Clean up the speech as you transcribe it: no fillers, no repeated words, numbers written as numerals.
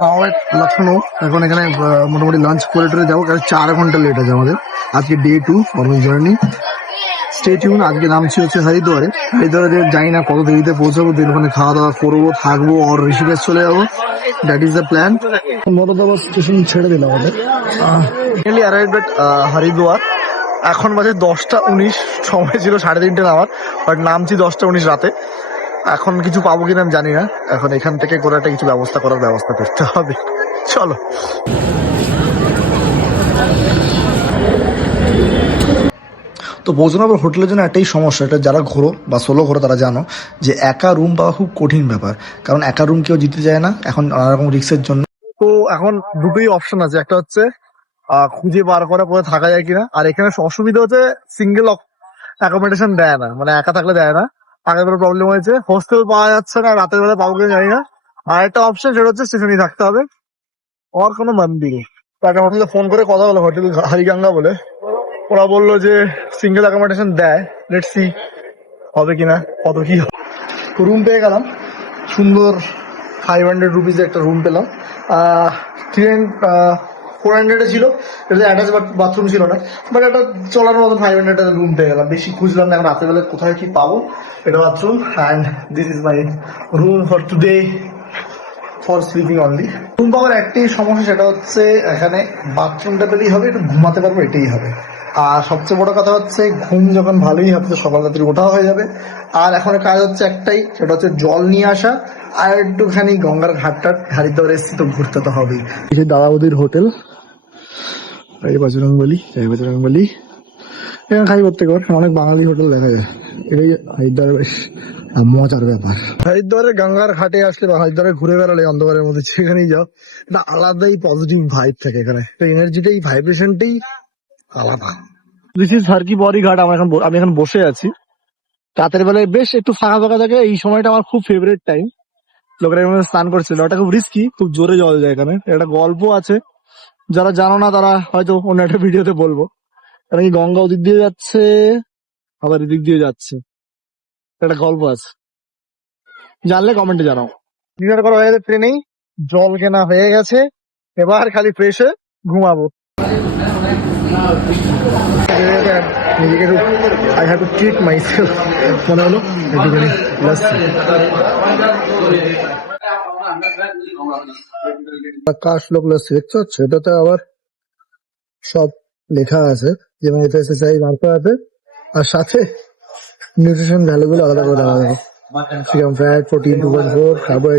লখনৌ এখন এখানে মোটামুটি লাঞ্চ করে টরে যাবো, কারণ 4 ঘন্টা লেট আছে আমাদের আজকে day 2 formal journey. Stay tune. আজকে নামছি হচ্ছে হরিদ্বারে। হরিদ্বারে জানি না কত দেরিতে পৌঁছাবো, দিন ওখানে খাওয়া দাওয়া করবো, থাকবো, আর ঋষিকেশ চলে যাবো। That is the plan. মোটামুটি স্টেশন ছেড়ে দিলাম আমাদের। হরিদ্বার এখন বাজে 10টা 19, সময় ছিল 3:30 নামার, বাট নামছি 10টা 19 রাতে। এখন কিছু পাবো কিনা আমি জানি না, এখন এখান থেকে করে একটা কিছু ব্যবস্থা করতে হবে। চলো। তো পৌঁছানোর পর হোটেলের জন্য একটাই সমস্যা, এটা যারা ঘোরো বা সোলো ঘোরো তারা জানো যে একা রুম পাওয়া খুব কঠিন ব্যাপার, কারণ একা রুম কেউ জিতে যায় না এখন নানা রকম রিস্কের জন্য। তো এখন দুটোই অপশন আছে, একটা হচ্ছে খুঁজে বার করা পরে থাকা যায় কিনা, আর এখানে অসুবিধা হচ্ছে সিঙ্গেল অ্যাকোমোডেশন দেয় না, মানে একা থাকলে দেয় না। আগের বেলা প্রবলেম হয়েছে, হোস্টেল পাওয়া যাচ্ছে না, রাতের বেলা পাবো কিনা জানি না। আর একটা অপশন সেটা হচ্ছে স্টেশনে থাকতে হবে, আর কোনো মন্দির। একটা হোটেলে ফোন করে কথা বলো, হোটেল হরিগঙ্গা বলে, ওরা বললো যে সিঙ্গেল অ্যাকোমোডেশন দেয়, লেটস সি হবে কিনা, কত কি। রুম পেয়ে গেলাম, সুন্দর 500 রুপিজে একটা রুম পেলাম। 400 ছিল, এটা অ্যাটাচ বাথরুম ছিল না, বাট একটা চলার মতো 500 রুম পেয়ে গেলাম। বেশি খুঁজলাম না, এখন রাতের বেলা কোথায় কি পাবো। এটা bathroom, and this is my room for today, for sleeping only. Room পাওয়ার একটাই সমস্যা, সেটা হচ্ছে এখানে বাথরুমটা পেলেই হবে, একটু ঘুমাতে পারবো, এটাই হবে। আর সবচেয়ে বড় কথা হচ্ছে ঘুম যখন ভালোই হবে তো সকাল রাত্রি ওঠাও হয়ে যাবে। আর এখন কাজ হচ্ছে একটাই, সেটা হচ্ছে জল নিয়ে আসা, আর একটুখানি গঙ্গার ঘাটটা হরিদ্বার এসছি তো ঘুরতে তো হবেই। দাদাবুদির হোটেল, বজরংবলী, এখানে খাই করতে কর, অনেক বাঙালি হোটেল দেখা যায়। এটাই হরিদ্বার বেশ মজার ব্যাপার। হরিদ্বারের গঙ্গার ঘাটে আসলে বা হরিদ্বারে ঘুরে বেড়ালে অন্ধকারের মধ্যে যেখানেই যাও, একটা আলাদাই পজিটিভ ভাইব থাকে এখানে, এনার্জিটাই, ভাইব্রেশনটাই আলাদা। দিস ইজ হারকি বড়ি ঘাট। আমি এখন বসে আছি, রাতের বেলায় বেশ একটু ফাঁকা ফাঁকা থাকে, এই সময়টা আমার খুব ফেভারিট টাইম। লোকেরা এখানে স্নান করছিল, ওটা খুব রিস্কি, খুব জোরে জল যায় এখানে। একটা গল্প আছে, যারা জানো না তারা হয়তো অন্য একটা ভিডিওতে বলবো। কারণ কি গঙ্গা ওদিক দিয়ে যাচ্ছে, আবার এদিক দিয়ে যাচ্ছে, একটা গল্প আছে, জানলে কমেন্টে জানাও। ডিনার করা হয়ে গেছে ট্রেনেই, জল কেনা হয়ে গেছে, এবার খালি ফ্রেশ হয়ে ঘুমাবো। নিজেকে একটু I have to treat myself মনে হলো, একটুখানি লাস্সি। আকাশ লোক লাস্সি দেখতে হচ্ছে, এটাতে আবার সব লেখা আছে, যেমন এতে এসএসআই মার্কা আছে, আর সাথে নিউট্রিশন ভ্যালু গুলো আলাদা করে দেওয়া হবে। Chicken fat, protein 2.4, carbohydrate